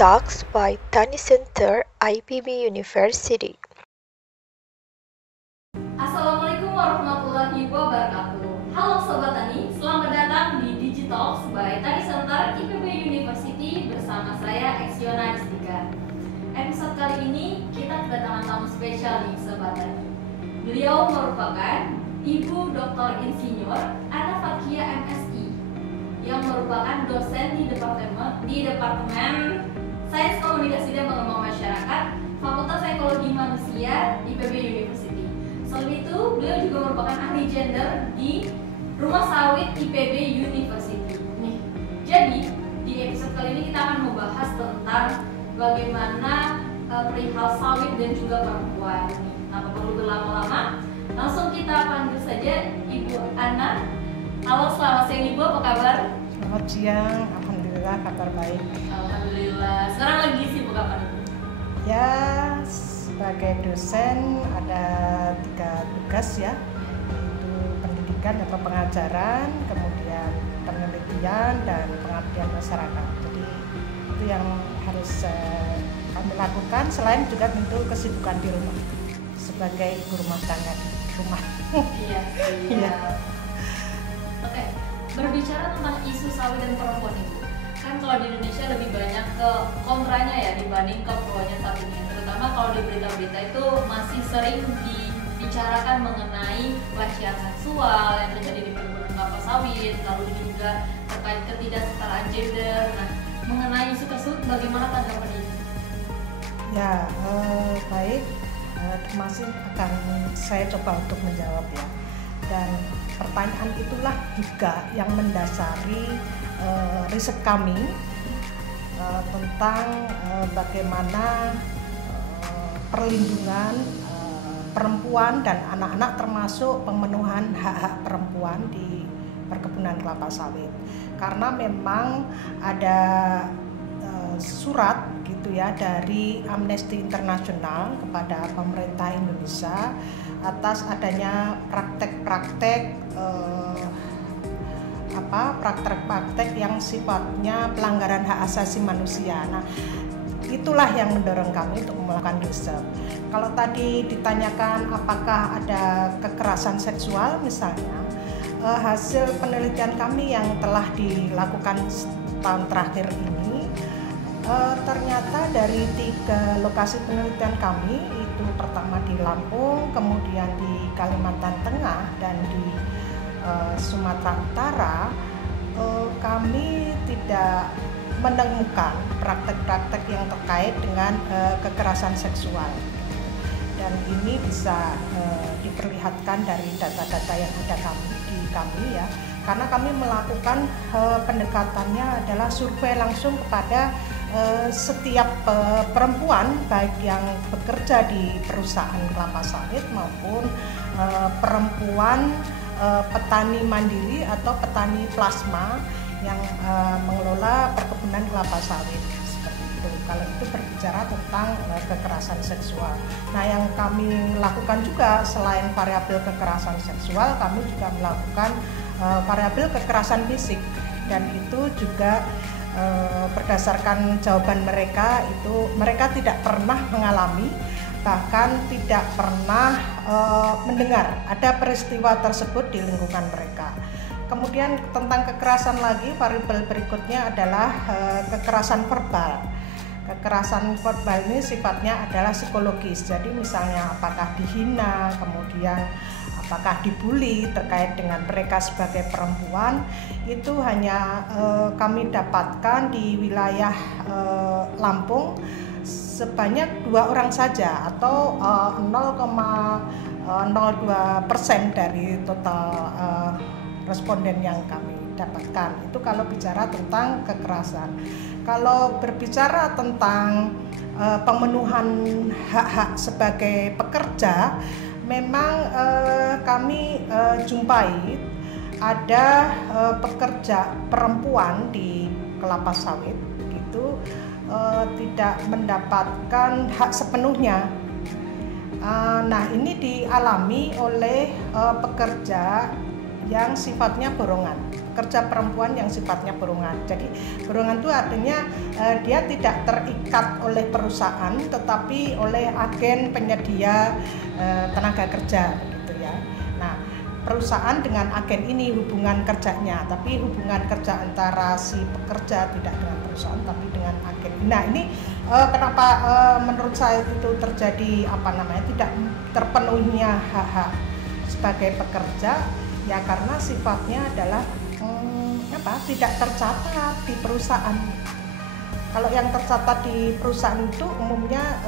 Digitalks by Tani Center IPB University. Assalamualaikum warahmatullahi wabarakatuh. Halo Sobat Tani, selamat datang di Digitalks by Tani Center IPB University bersama saya Exiona Istika. Episode kali ini kita kedatangan tamu spesial nih Sobat Tani. Beliau merupakan Ibu Dr. Insinyur Ana Fathia MSI yang merupakan dosen di Departemen Sains Komunikasi dan Pengembangan Masyarakat Fakultas Psikologi Manusia IPB University. Selain itu, beliau juga merupakan ahli gender di Rumah Sawit IPB University. Nih, jadi di episode kali ini kita akan membahas tentang bagaimana perihal sawit dan juga perempuan. Nih, tanpa perlu berlama-lama, langsung kita panggil saja Ibu Ana. Halo, selamat siang Ibu, apa kabar? Selamat siang, alhamdulillah kabar baik. Alhamdulillah. Sekarang lagi sibuk apa nih? Ya, sebagai dosen ada 3 tugas ya, yaitu pendidikan atau pengajaran, kemudian penelitian dan pengabdian masyarakat. Jadi itu yang harus kami lakukan, selain juga tentu kesibukan di rumah sebagai ibu rumah tangga di rumah. Iya. Oke, berbicara tentang isu sawit dan perempuan itu, kan kalau di Indonesia lebih banyak ke kontranya ya dibanding ke pronya saat ini. Terutama kalau di berita-berita itu masih sering dibicarakan mengenai pelecehan seksual yang terjadi di perkebunan kelapa sawit, lalu juga terkait ketidaksetaraan gender. Nah, mengenai isu tersebut bagaimana tanggapan ini? Ya, baik. Masih akan saya coba untuk menjawab ya. Dan pertanyaan itulah juga yang mendasari riset kami tentang bagaimana perlindungan perempuan dan anak-anak, termasuk pemenuhan hak-hak perempuan di perkebunan kelapa sawit. Karena memang ada surat gitu ya dari Amnesty International kepada pemerintah Indonesia atas adanya praktek-praktek yang sifatnya pelanggaran hak asasi manusia. Nah, itulah yang mendorong kami untuk melakukan riset. Kalau tadi ditanyakan apakah ada kekerasan seksual misalnya, hasil penelitian kami yang telah dilakukan tahun terakhir ini, ternyata dari 3 lokasi penelitian kami, itu pertama di Lampung, kemudian di Kalimantan Tengah dan di Sumatera Utara, kami tidak menemukan praktek-praktek yang terkait dengan kekerasan seksual. Dan ini bisa diperlihatkan dari data-data yang ada di kami ya, karena kami melakukan pendekatannya adalah survei langsung kepada setiap perempuan, baik yang bekerja di perusahaan kelapa sawit maupun perempuan petani mandiri atau petani plasma yang mengelola perkebunan kelapa sawit seperti itu. Kalau itu berbicara tentang kekerasan seksual. Nah, yang kami lakukan juga selain variabel kekerasan seksual, kami juga melakukan variabel kekerasan fisik, dan itu juga berdasarkan jawaban mereka, itu mereka tidak pernah mengalami, bahkan tidak pernah mendengar ada peristiwa tersebut di lingkungan mereka. Kemudian tentang kekerasan lagi, variabel berikutnya adalah kekerasan verbal. Kekerasan verbal ini sifatnya adalah psikologis, jadi misalnya apakah dihina, kemudian apakah dibully terkait dengan mereka sebagai perempuan, itu hanya kami dapatkan di wilayah Lampung sebanyak 2 orang saja, atau 0,02% dari total responden yang kami dapatkan. Itu kalau bicara tentang kekerasan. Kalau berbicara tentang pemenuhan hak-hak sebagai pekerja, memang kami jumpai ada pekerja perempuan di kelapa sawit itu tidak mendapatkan hak sepenuhnya. Nah, ini dialami oleh pekerja yang sifatnya borongan, pekerja perempuan yang sifatnya burongan. Jadi burongan itu artinya dia tidak terikat oleh perusahaan, tetapi oleh agen penyedia tenaga kerja, begitu ya. Nah, perusahaan dengan agen ini hubungan kerjanya, tapi hubungan kerja antara si pekerja tidak dengan perusahaan, tapi dengan agen. Nah, ini kenapa menurut saya itu terjadi tidak terpenuhinya hak-hak sebagai pekerja, ya karena sifatnya adalah tidak tercatat di perusahaan. Kalau yang tercatat di perusahaan itu umumnya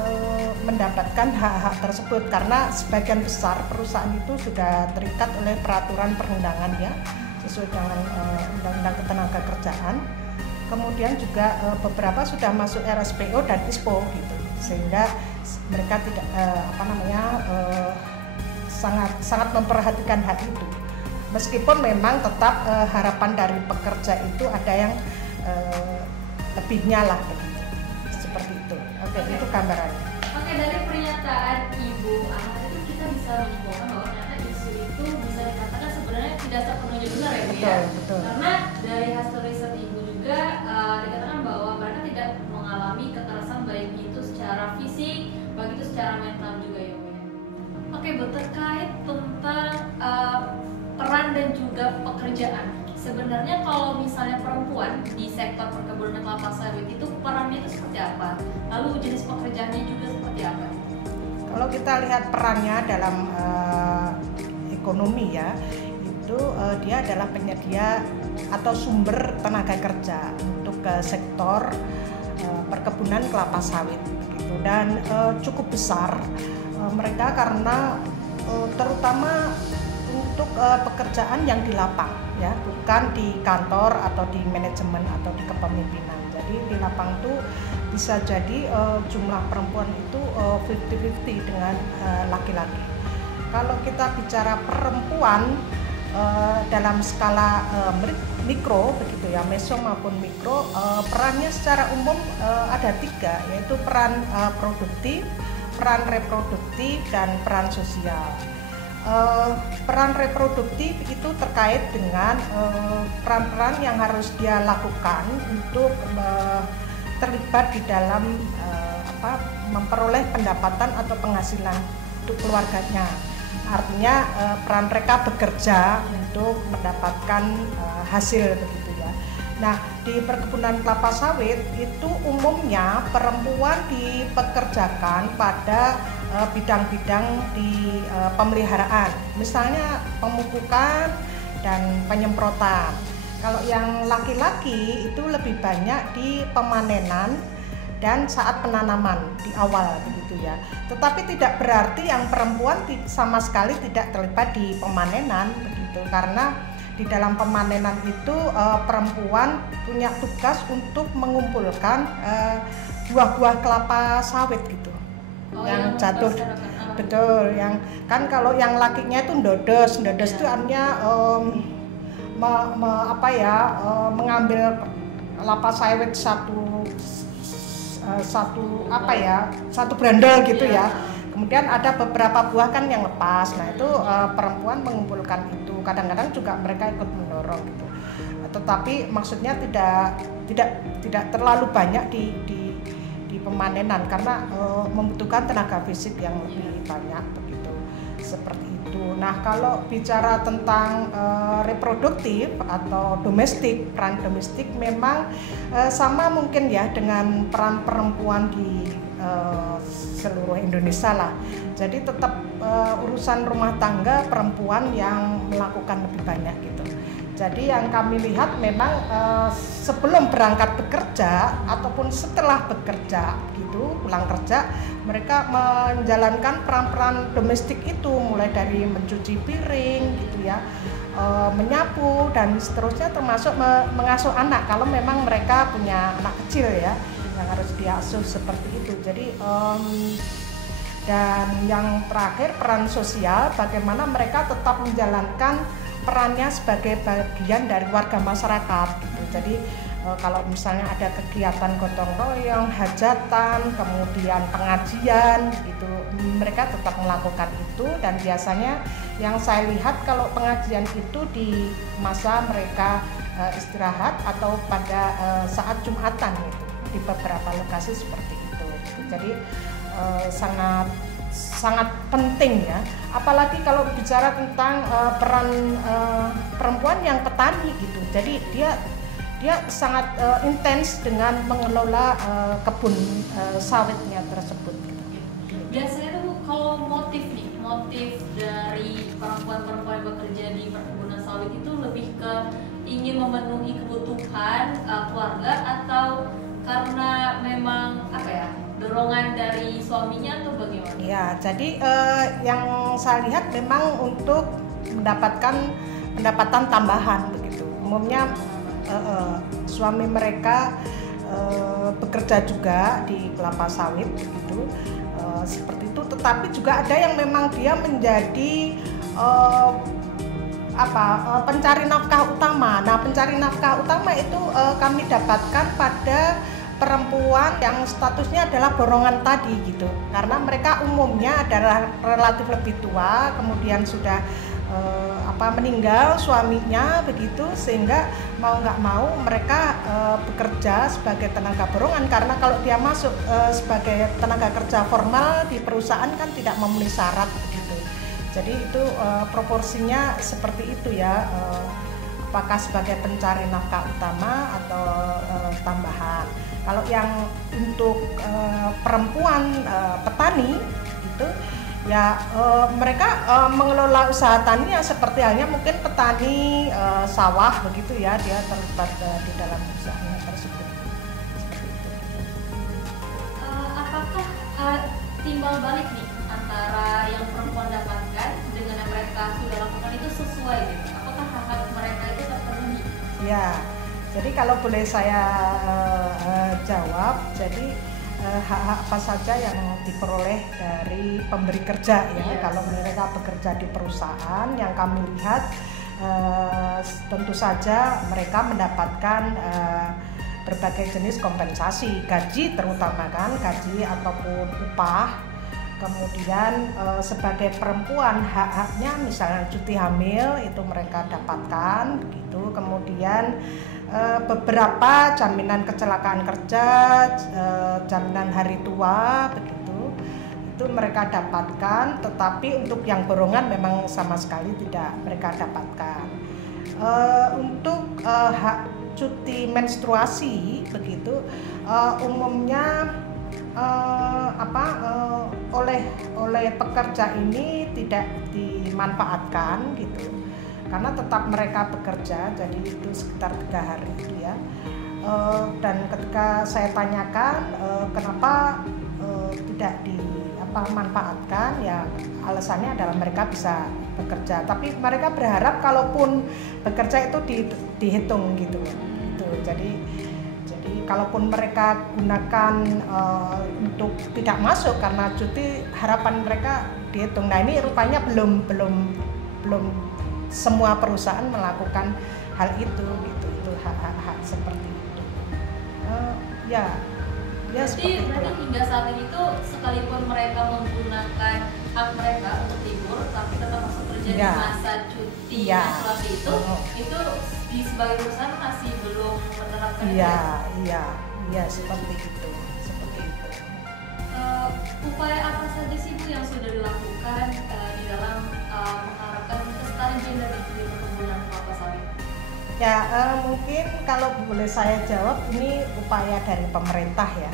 mendapatkan hak-hak tersebut, karena sebagian besar perusahaan itu sudah terikat oleh peraturan perundangan ya, sesuai dengan Undang-Undang Ketenagakerjaan. Kemudian juga beberapa sudah masuk RSPO dan ISPO gitu, sehingga mereka tidak sangat memperhatikan hak itu. Meskipun memang tetap harapan dari pekerja itu ada yang lebihnya lah begitu, seperti itu. Oke, itu gambarannya. Oke, dari pernyataan Ibu Ahmad itu kita bisa menyimpulkan bahwa ternyata isu itu bisa dikatakan sebenarnya tidak sepenuhnya benar ya Bu ya. Betul. Karena dari hasil riset Ibu juga dikatakan bahwa mereka tidak mengalami kekerasan baik itu secara fisik, baik itu secara mental juga ya Bu ya. Oke Bu, terkait tentang peran dan juga pekerjaan. Sebenarnya kalau misalnya perempuan di sektor perkebunan kelapa sawit itu perannya itu seperti apa? Lalu jenis pekerjaannya juga seperti apa? Kalau kita lihat perannya dalam ekonomi ya, itu dia adalah penyedia atau sumber tenaga kerja untuk sektor perkebunan kelapa sawit begitu, dan cukup besar mereka karena terutama untuk pekerjaan yang di lapang ya, bukan di kantor atau di manajemen atau di kepemimpinan. Jadi di lapang itu bisa jadi jumlah perempuan itu 50-50 dengan laki-laki. Kalau kita bicara perempuan dalam skala mikro begitu ya, meso maupun mikro, perannya secara umum ada 3, yaitu peran produktif, peran reproduktif, dan peran sosial. Peran reproduktif itu terkait dengan peran-peran yang harus dia lakukan untuk terlibat di dalam memperoleh pendapatan atau penghasilan untuk keluarganya. Artinya peran mereka bekerja untuk mendapatkan hasil begitu ya. Nah, di perkebunan kelapa sawit itu umumnya perempuan dipekerjakan pada bidang-bidang di pemeliharaan, misalnya pemupukan dan penyemprotan. Kalau yang laki-laki itu lebih banyak di pemanenan dan saat penanaman di awal begitu ya. Tetapi tidak berarti yang perempuan sama sekali tidak terlibat di pemanenan begitu, karena di dalam pemanenan itu perempuan punya tugas untuk mengumpulkan buah-buah kelapa sawit gitu. Yang jatuh betul, yang kan kalau yang lakinya itu ndodos itu artinya mengambil kelapa sawit satu brandel gitu ya. Kemudian ada beberapa buah kan yang lepas. Nah, itu perempuan mengumpulkan itu. Kadang-kadang juga mereka ikut mendorong gitu. Tetapi maksudnya tidak terlalu banyak di pemanenan, karena membutuhkan tenaga fisik yang lebih banyak begitu, seperti itu. Nah, kalau bicara tentang reproduktif atau domestik, peran domestik memang sama mungkin ya dengan peran perempuan di seluruh Indonesia lah. Jadi tetap urusan rumah tangga perempuan yang melakukan lebih banyak gitu. Jadi yang kami lihat memang sebelum berangkat bekerja ataupun setelah bekerja gitu, pulang kerja, mereka menjalankan peran-peran domestik itu, mulai dari mencuci piring gitu ya, menyapu dan seterusnya, termasuk mengasuh anak kalau memang mereka punya anak kecil ya yang harus diasuh seperti itu. Jadi dan yang terakhir peran sosial, bagaimana mereka tetap menjalankan perannya sebagai bagian dari warga masyarakat gitu. Jadi kalau misalnya ada kegiatan gotong royong, hajatan, kemudian pengajian gitu, mereka tetap melakukan itu. Dan biasanya yang saya lihat kalau pengajian itu di masa mereka istirahat atau pada saat Jumatan gitu, di beberapa lokasi seperti itu. Jadi sangat sangat penting ya, apalagi kalau bicara tentang peran perempuan yang petani gitu. Jadi dia sangat intens dengan mengelola kebun sawitnya tersebut gitu. Biasanya tuh kalau motif dari perempuan-perempuan yang bekerja di perkebunan sawit itu lebih ke ingin memenuhi kebutuhan keluarga, atau karena memang dorongan dari suaminya, atau bagaimana? Ya, jadi yang saya lihat memang untuk mendapatkan pendapatan tambahan begitu. Umumnya suami mereka bekerja juga di kelapa sawit begitu, seperti itu. Tetapi juga ada yang memang dia menjadi pencari nafkah utama. Nah, pencari nafkah utama itu kami dapatkan pada perempuan yang statusnya adalah borongan tadi gitu, karena mereka umumnya adalah relatif lebih tua, kemudian sudah meninggal suaminya begitu, sehingga mau nggak mau mereka bekerja sebagai tenaga borongan, karena kalau dia masuk sebagai tenaga kerja formal di perusahaan kan tidak memenuhi syarat begitu. Jadi itu proporsinya seperti itu ya, apakah sebagai pencari nafkah utama atau tambahan. Kalau yang untuk perempuan petani itu ya mereka mengelola usaha tani seperti halnya mungkin petani sawah begitu ya, dia terlibat di dalam usahanya tersebut. Seperti itu. Apakah timbal balik nih antara yang perempuan dapatkan dengan yang mereka sudah lakukan itu sesuai gitu? Apakah hak-hak mereka itu terpenuhi? Ya. Jadi kalau boleh saya jawab, jadi hak-hak apa saja yang diperoleh dari pemberi kerja ya. Yes. Kalau mereka bekerja di perusahaan, yang kami lihat tentu saja mereka mendapatkan berbagai jenis kompensasi, gaji terutama kan, gaji ataupun upah. Kemudian sebagai perempuan hak-haknya misalnya cuti hamil itu mereka dapatkan begitu. Kemudian beberapa jaminan kecelakaan kerja, jaminan hari tua begitu, itu mereka dapatkan. Tetapi untuk yang borongan memang sama sekali tidak mereka dapatkan. Untuk hak cuti menstruasi begitu, umumnya oleh pekerja ini tidak dimanfaatkan gitu, karena tetap mereka bekerja, jadi itu sekitar 3 hari itu ya. Dan ketika saya tanyakan kenapa tidak dimanfaatkan, ya alasannya adalah mereka bisa bekerja, tapi mereka berharap kalaupun bekerja itu dihitung gitu. Jadi kalaupun mereka gunakan untuk tidak masuk karena cuti, harapan mereka dihitung. Nah, ini rupanya belum semua perusahaan melakukan hal itu gitu. Itu hak seperti itu. Berarti hingga saat ini tuh sekalipun mereka menggunakan hak mereka untuk libur, tapi tetap masuk kerja di masa cuti menstruasi itu di sebagai perusahaan masih belum menerapkan. Iya, seperti itu. Upaya apa saja sih Bu yang sudah dilakukan di dalam mengharapkan kesetaraan gender di perkebunan kelapa sawit? Ya, mungkin kalau boleh saya jawab, ini upaya dari pemerintah ya.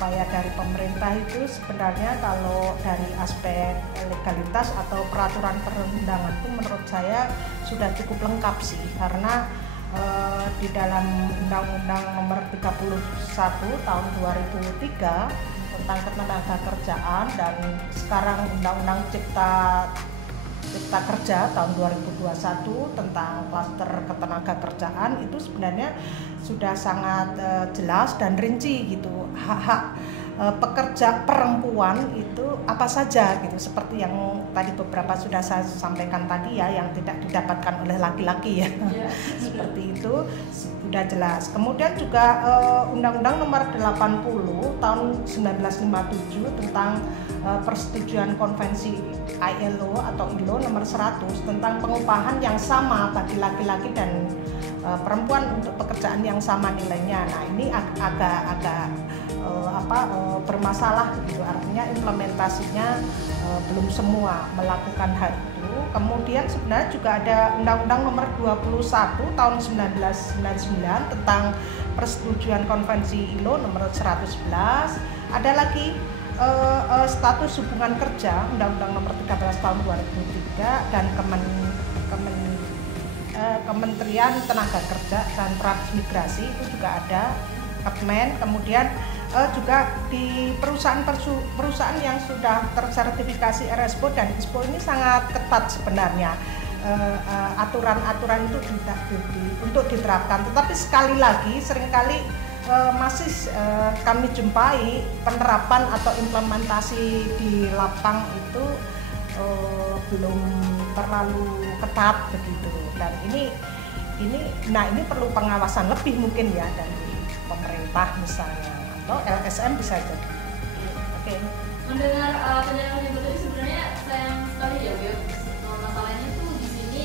Upaya dari pemerintah itu sebenarnya kalau dari aspek legalitas atau peraturan perundangan itu menurut saya sudah cukup lengkap sih, karena di dalam Undang-Undang Nomor 31 tahun 2003 tentang ketenagakerjaan dan sekarang Undang-Undang Cipta Kerja tahun 2021 tentang klaster ketenagakerjaan itu sebenarnya sudah sangat jelas dan rinci gitu, hak-hak pekerja perempuan itu apa saja gitu, seperti yang tadi beberapa sudah saya sampaikan tadi ya, yang tidak didapatkan oleh laki-laki ya. Seperti itu sudah jelas. Kemudian juga Undang-Undang Nomor 80 tahun 1957 tentang persetujuan konvensi ILO atau ILO nomor 100 tentang pengupahan yang sama bagi laki-laki dan perempuan untuk pekerjaan yang sama nilainya. Nah ini agak bermasalah gitu, artinya implementasinya belum semua melakukan hal itu. Kemudian sebenarnya juga ada Undang-Undang Nomor 21 tahun 1999 tentang persetujuan Konvensi ILO Nomor 111. Ada lagi status hubungan kerja Undang-Undang Nomor 13 tahun 2003 dan Kementerian Tenaga Kerja dan Transmigrasi itu juga ada Kemen. Kemudian juga di perusahaan yang sudah tersertifikasi RSPO dan ISPO ini sangat ketat sebenarnya aturan-aturan itu untuk diterapkan. Tetapi sekali lagi seringkali masih kami jumpai penerapan atau implementasi di lapang itu belum terlalu ketat begitu. Dan ini perlu pengawasan lebih mungkin ya dari pemerintah misalnya, atau LSM bisa jadi. Oke. Mendengar penjelasan Ibu tadi sebenarnya sayang sekali ya Bu. Masalahnya tuh di sini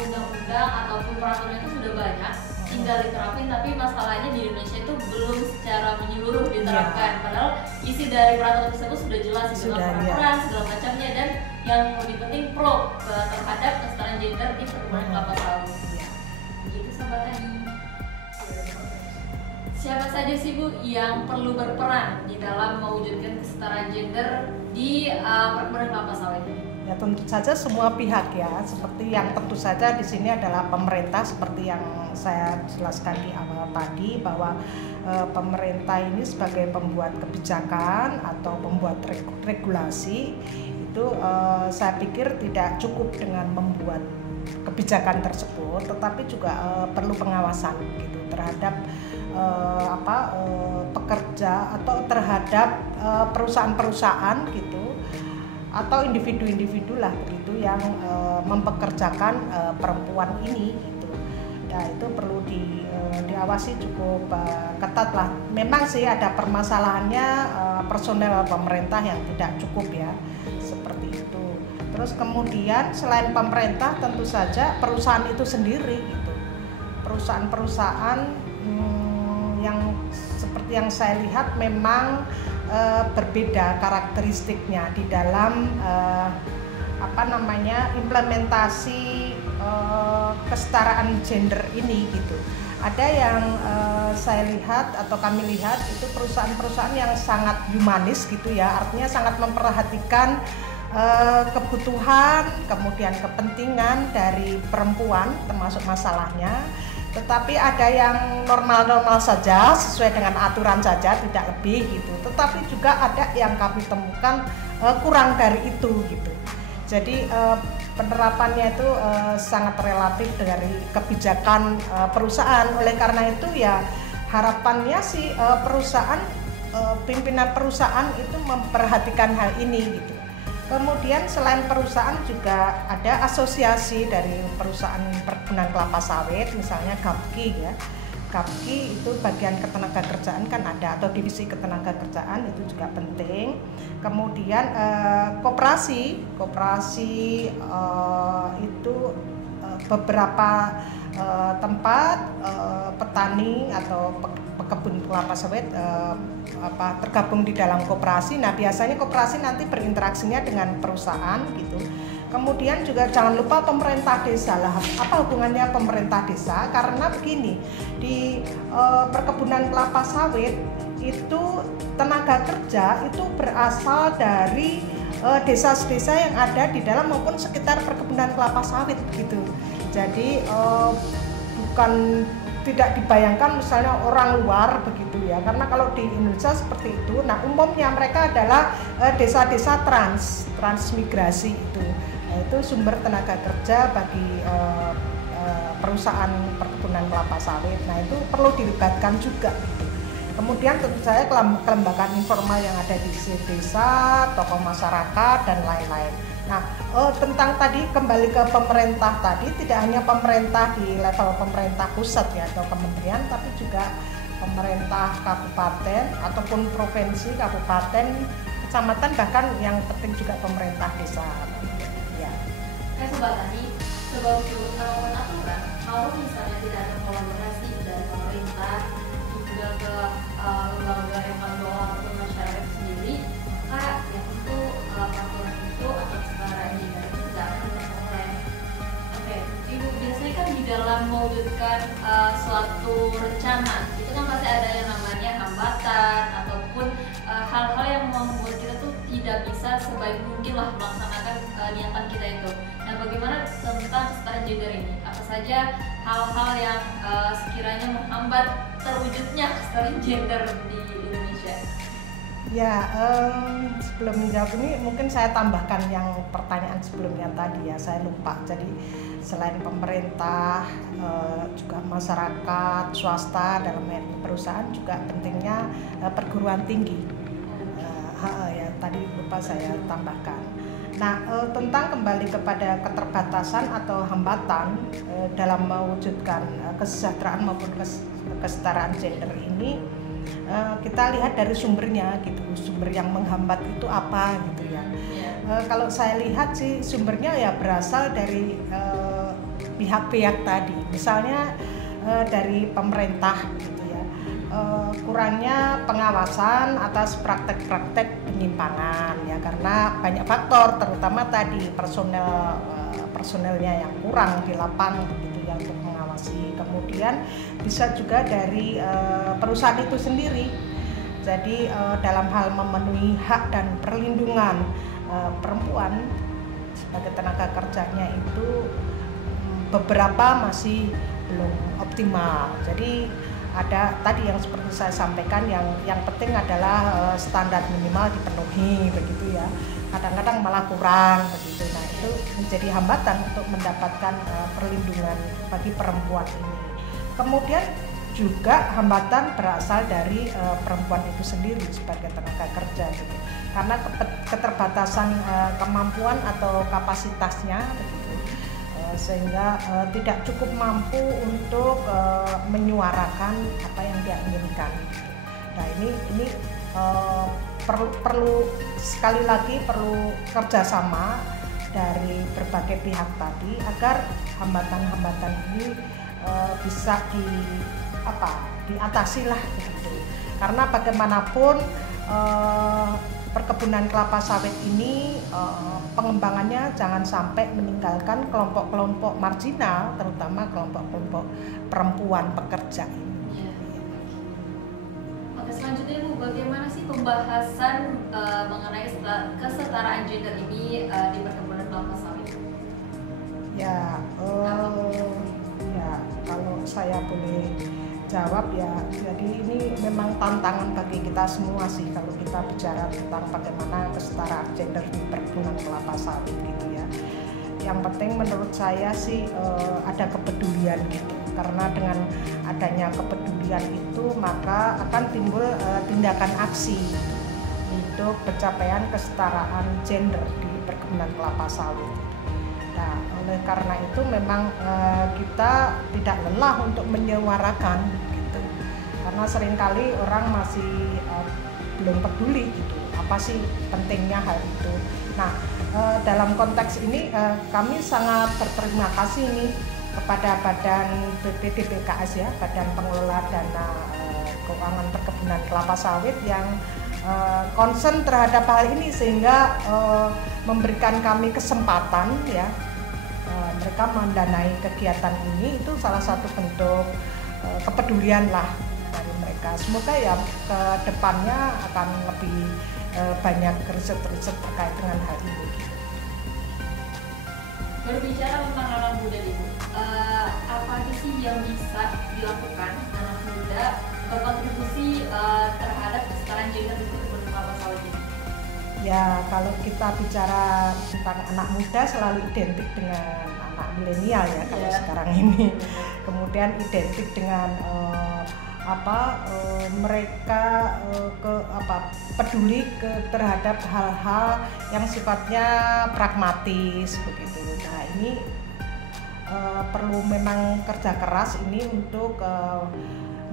undang-undang ataupun peraturan itu sudah banyak, tinggal diterapin, tapi masalahnya di Indonesia itu belum secara menyeluruh diterapkan. Padahal isi dari peraturan tersebut sudah jelas gitu, peraturan segala macamnya, dan yang lebih penting pro terhadap kesetaraan gender di perkebunan kelapa sawit. Begitu Sobat Tani. Siapa saja sih Bu yang perlu berperan di dalam mewujudkan kesetaraan gender di perkebunan kelapa sawit ini? Ya tentu saja semua pihak ya, seperti yang tentu saja di sini adalah pemerintah, seperti yang saya jelaskan di awal tadi bahwa pemerintah ini sebagai pembuat kebijakan atau pembuat regulasi itu saya pikir tidak cukup dengan membuat kebijakan tersebut, tetapi juga perlu pengawasan gitu terhadap pekerja atau terhadap perusahaan-perusahaan gitu atau individu-individu lah begitu yang mempekerjakan perempuan ini gitu. Nah itu perlu diawasi cukup ketat lah. Memang sih ada permasalahannya personel pemerintah yang tidak cukup ya, seperti itu. Terus kemudian selain pemerintah tentu saja perusahaan itu sendiri gitu. Perusahaan-perusahaan yang seperti yang saya lihat memang berbeda karakteristiknya di dalam implementasi kesetaraan gender ini gitu. Ada yang saya lihat atau kami lihat itu perusahaan-perusahaan yang sangat humanis gitu ya, artinya sangat memperhatikan kebutuhan kemudian kepentingan dari perempuan termasuk masalahnya. Tetapi ada yang normal-normal saja sesuai dengan aturan saja, tidak lebih gitu. Tetapi juga ada yang kami temukan kurang dari itu gitu. Jadi penerapannya itu sangat relatif dari kebijakan perusahaan. Oleh karena itu ya harapannya sih pimpinan perusahaan itu memperhatikan hal ini gitu. Kemudian selain perusahaan juga ada asosiasi dari perusahaan perkebunan kelapa sawit, misalnya GAPKI ya. GAPKI itu bagian ketenagakerjaan kan ada, atau divisi ketenagakerjaan itu juga penting. Kemudian koperasi itu beberapa tempat petani atau pekebun kelapa sawit tergabung di dalam koperasi. Nah biasanya koperasi nanti berinteraksinya dengan perusahaan gitu. Kemudian juga jangan lupa pemerintah desa lah. Apa hubungannya pemerintah desa? Karena begini, di perkebunan kelapa sawit itu tenaga kerja itu berasal dari desa-desa yang ada di dalam maupun sekitar perkebunan kelapa sawit gitu. Jadi bukan tidak dibayangkan misalnya orang luar begitu ya, karena kalau di Indonesia seperti itu. Nah umumnya mereka adalah desa-desa transmigrasi itu. Nah, itu sumber tenaga kerja bagi perusahaan perkebunan kelapa sawit. Nah itu perlu dilibatkan juga gitu. Kemudian tentu saja kelembagaan informal yang ada di desa, tokoh masyarakat dan lain-lain. Nah, tentang tadi kembali ke pemerintah tadi, tidak hanya pemerintah di level pemerintah pusat ya atau kementerian, tapi juga pemerintah kabupaten ataupun provinsi, kabupaten, kecamatan, bahkan yang penting juga pemerintah desa. Ya. Sobat Tani, sebab apapun aturan, kalau misalnya tidak ada kolaborasi dari pemerintah juga ke lembaga yang paling bawah atau masyarakat sendiri, maka ya tentu peraturan itu atau kesetaraan gender itu tidak akan diperoleh. Oke, Ibu, biasanya kan di dalam mewujudkan suatu rencana itu kan pasti ada yang namanya hambatan ataupun hal-hal yang membuat kita tuh tidak bisa sebaik mungkin lah melaksanakan niatan kita itu. Nah, bagaimana tentang kesetaraan gender ini? Apa saja hal-hal yang sekiranya menghambat terwujudnya kesetaraan gender di Indonesia? Ya, sebelum menjawab ini mungkin saya tambahkan yang pertanyaan sebelumnya tadi ya, saya lupa. Jadi selain pemerintah, juga masyarakat, swasta dalam perusahaan juga pentingnya perguruan tinggi. Ya tadi lupa saya tambahkan. Nah, tentang kembali kepada keterbatasan atau hambatan dalam mewujudkan kesejahteraan maupun kesetaraan gender ini, kita lihat dari sumbernya gitu, sumber yang menghambat itu apa gitu ya. Kalau saya lihat sih sumbernya ya berasal dari pihak-pihak tadi, misalnya dari pemerintah gitu ya, kurangnya pengawasan atas praktek-praktek penyimpangan ya, karena banyak faktor, terutama tadi personelnya yang kurang di lapangan gitu ya untuk mengawasi. Kemudian bisa juga dari perusahaan itu sendiri. Jadi dalam hal memenuhi hak dan perlindungan perempuan sebagai tenaga kerjanya itu beberapa masih belum optimal. Jadi ada tadi yang seperti saya sampaikan, yang penting adalah standar minimal dipenuhi begitu ya. Kadang-kadang malah kurang begitu. Nah, itu menjadi hambatan untuk mendapatkan perlindungan bagi perempuan ini. Kemudian juga hambatan berasal dari perempuan itu sendiri sebagai tenaga kerja gitu. Karena keterbatasan kemampuan atau kapasitasnya begitu. Sehingga tidak cukup mampu untuk menyuarakan apa yang dia inginkan. Nah, ini perlu sekali lagi perlu kerjasama dari berbagai pihak tadi agar hambatan-hambatan ini bisa diatasi lah begitu. Karena bagaimanapun perkebunan kelapa sawit ini pengembangannya jangan sampai meninggalkan kelompok-kelompok marginal, terutama kelompok-kelompok perempuan pekerja ini. Ya. Oke, selanjutnya Bu, bagaimana sih pembahasan mengenai kesetaraan gender ini di perkebunan kelapa sawit? Ya, kalau saya boleh jawab ya, jadi ini memang tantangan bagi kita semua sih kalau kita bicara tentang bagaimana kesetaraan gender di perkebunan kelapa sawit gitu ya. Yang penting menurut saya sih ada kepedulian gitu, karena dengan adanya kepedulian itu maka akan timbul tindakan aksi untuk pencapaian kesetaraan gender di perkebunan kelapa sawit. Nah, oleh karena itu memang kita tidak lelah untuk menyuarakan gitu, karena seringkali orang masih belum peduli gitu apa sih pentingnya hal itu. Nah, dalam konteks ini kami sangat berterima kasih nih kepada Badan BPDPKS ya, Badan Pengelola Dana Keuangan Perkebunan Kelapa Sawit yang concern terhadap hal ini sehingga memberikan kami kesempatan ya, mereka mendanai kegiatan ini. Itu salah satu bentuk kepedulian lah dari mereka. Semoga ya ke depannya akan lebih banyak riset-riset terkait dengan hal ini. Berbicara tentang anak muda Ibu, apa aja sih yang bisa dilakukan anak muda berkontribusi terhadap kesetaraan gender di perkebunan kelapa sawit ini? Ya, kalau kita bicara tentang anak muda selalu identik dengan anak milenial ya kalau sekarang ini. Kemudian identik dengan mereka peduli terhadap hal-hal yang sifatnya pragmatis begitu. Nah, ini perlu memang kerja keras ini untuk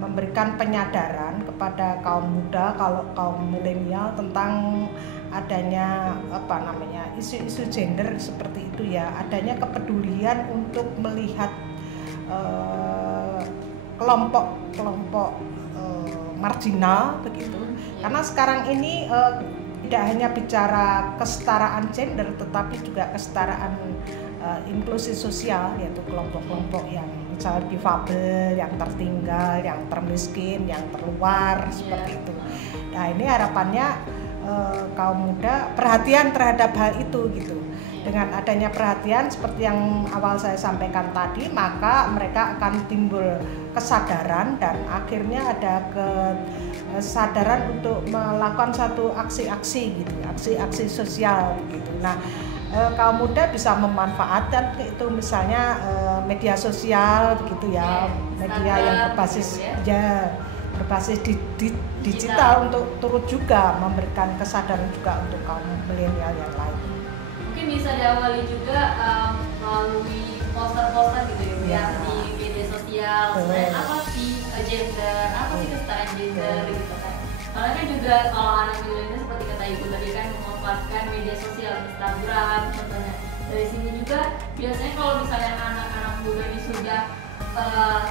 memberikan penyadaran kepada kaum muda, kalau kaum milenial tentang adanya isu-isu gender seperti itu ya, adanya kepedulian untuk melihat kelompok-kelompok marginal begitu. Karena sekarang ini tidak hanya bicara kesetaraan gender, tetapi juga kesetaraan inklusi sosial, yaitu kelompok-kelompok yang misalnya difabel, yang tertinggal, yang termiskin, yang terluar seperti itu. Nah ini harapannya kaum muda perhatian terhadap hal itu gitu. Dengan adanya perhatian seperti yang awal saya sampaikan tadi, maka mereka akan timbul kesadaran dan akhirnya ada kesadaran untuk melakukan satu aksi-aksi gitu, aksi-aksi sosial gitu. Nah, kaum muda bisa memanfaatkan itu misalnya media sosial begitu ya, media yang berbasis berbasis digital untuk turut juga memberikan kesadaran juga untuk kaum milenial yang lain. Mungkin bisa diawali juga melalui poster-poster gitu ya, di media sosial. Apa sih gender, apa sih kesetaraan gender gitu kan. Karena kan juga kalau anak milenial seperti kata Ibu tadi kan memanfaatkan media sosial Instagram contohnya. Dari sini juga biasanya kalau misalnya anak-anak muda ini sudah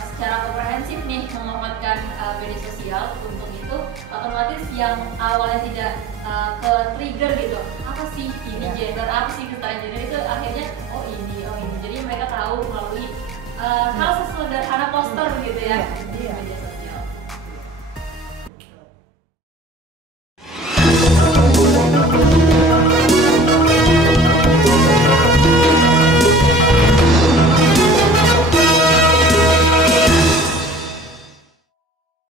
secara komprehensif nih memanfaatkan media sosial untuk itu, otomatis yang awalnya tidak ke trigger gitu, apa sih ini gender, apa sih kesetaraan gender, itu akhirnya oh ini, jadi mereka tahu melalui hal sesederhana poster gitu ya di media